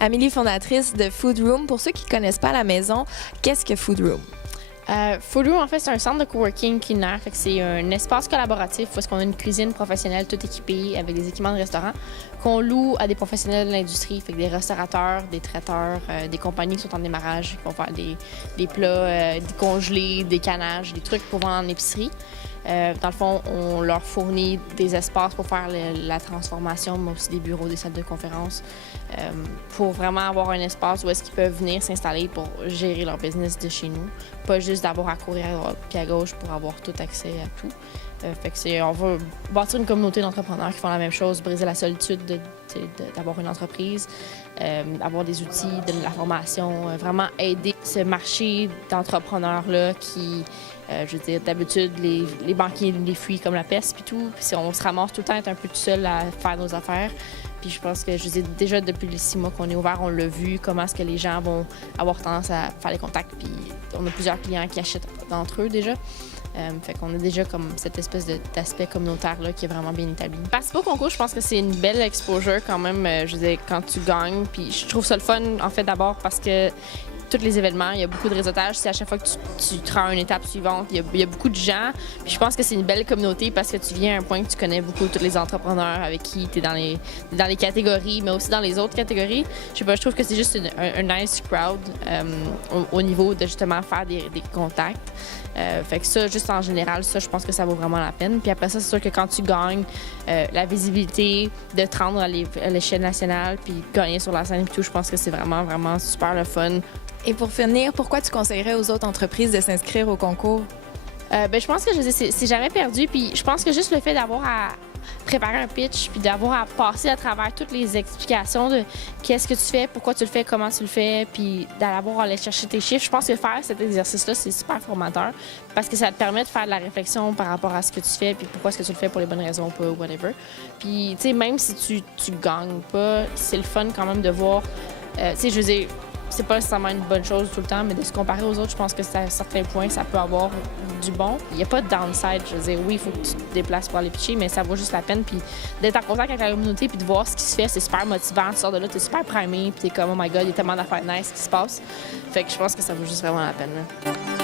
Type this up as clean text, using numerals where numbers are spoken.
Amélie, fondatrice de Food Room. Pour ceux qui ne connaissent pas la maison, qu'est-ce que Food Room? Food Room, en fait, c'est un centre de coworking culinaire. Fait que c'est un espace collaboratif où on a une cuisine professionnelle toute équipée avec des équipements de restaurant qu'on loue à des professionnels de l'industrie, fait que des restaurateurs, des traiteurs, des compagnies qui sont en démarrage, qui vont faire des plats décongelés, des canages, des trucs pour vendre en épicerie. Dans le fond, on leur fournit des espaces pour faire la transformation, mais aussi des bureaux, des salles de conférence, pour vraiment avoir un espace où est-ce qu'ils peuvent venir s'installer pour gérer leur business de chez nous. Pas juste d'avoir à courir à droite puis à gauche pour avoir tout accès à tout. Fait que on veut bâtir une communauté d'entrepreneurs qui font la même chose, briser la solitude d'avoir une entreprise, avoir des outils, de la formation, vraiment aider ce marché d'entrepreneurs-là qui, je veux dire, d'habitude, les banquiers les fuient comme la peste puis tout. Puis on se ramasse tout le temps à être un peu tout seul à faire nos affaires. Puis je pense que, je veux dire, déjà depuis les 6 mois qu'on est ouvert, on l'a vu, comment est-ce que les gens vont avoir tendance à faire les contacts. Puis on a plusieurs clients qui achètent d'entre eux déjà. Fait qu'on a déjà comme cette espèce d'aspect communautaire-là qui est vraiment bien établi. Participer au concours, je pense que c'est une belle exposure quand même, je veux dire, quand tu gagnes. Puis je trouve ça le fun, en fait, d'abord parce que tous les événements, il y a beaucoup de réseautage. C'est à chaque fois que tu te rends à une étape suivante, il y a beaucoup de gens. Puis je pense que c'est une belle communauté parce que tu viens à un point que tu connais beaucoup tous les entrepreneurs avec qui tu es dans les catégories, mais aussi dans les autres catégories. Je sais pas, je trouve que c'est juste un nice crowd au niveau de justement faire des contacts. Fait que ça, juste en général, ça, je pense que ça vaut vraiment la peine. Puis après ça, c'est sûr que quand tu gagnes la visibilité, de te rendre à l'échelle nationale, puis gagner sur la scène et tout, je pense que c'est vraiment, vraiment super le fun. Et pour finir, pourquoi tu conseillerais aux autres entreprises de s'inscrire au concours? Je pense que c'est jamais perdu. Puis je pense que juste le fait d'avoir à préparer un pitch, puis d'avoir à passer à travers toutes les explications de qu'est-ce que tu fais, pourquoi tu le fais, comment tu le fais, puis d'avoir à aller chercher tes chiffres. Je pense que faire cet exercice-là, c'est super formateur parce que ça te permet de faire de la réflexion par rapport à ce que tu fais, puis pourquoi est-ce que tu le fais pour les bonnes raisons ou pas, whatever. Puis, tu sais, même si tu gagnes pas, c'est le fun quand même de voir, tu sais, je veux dire, c'est pas nécessairement une bonne chose tout le temps, mais de se comparer aux autres, je pense que à certains points, ça peut avoir du bon. Il n'y a pas de downside. Je veux dire, oui, il faut que tu te déplaces pour aller pitcher, mais ça vaut juste la peine. Puis d'être en contact avec la communauté puis de voir ce qui se fait, c'est super motivant. Tu sors de là, t'es super primé, puis t'es comme, oh my God, il y a tellement d'affaires nice qui se passent. Fait que je pense que ça vaut juste vraiment la peine. Là.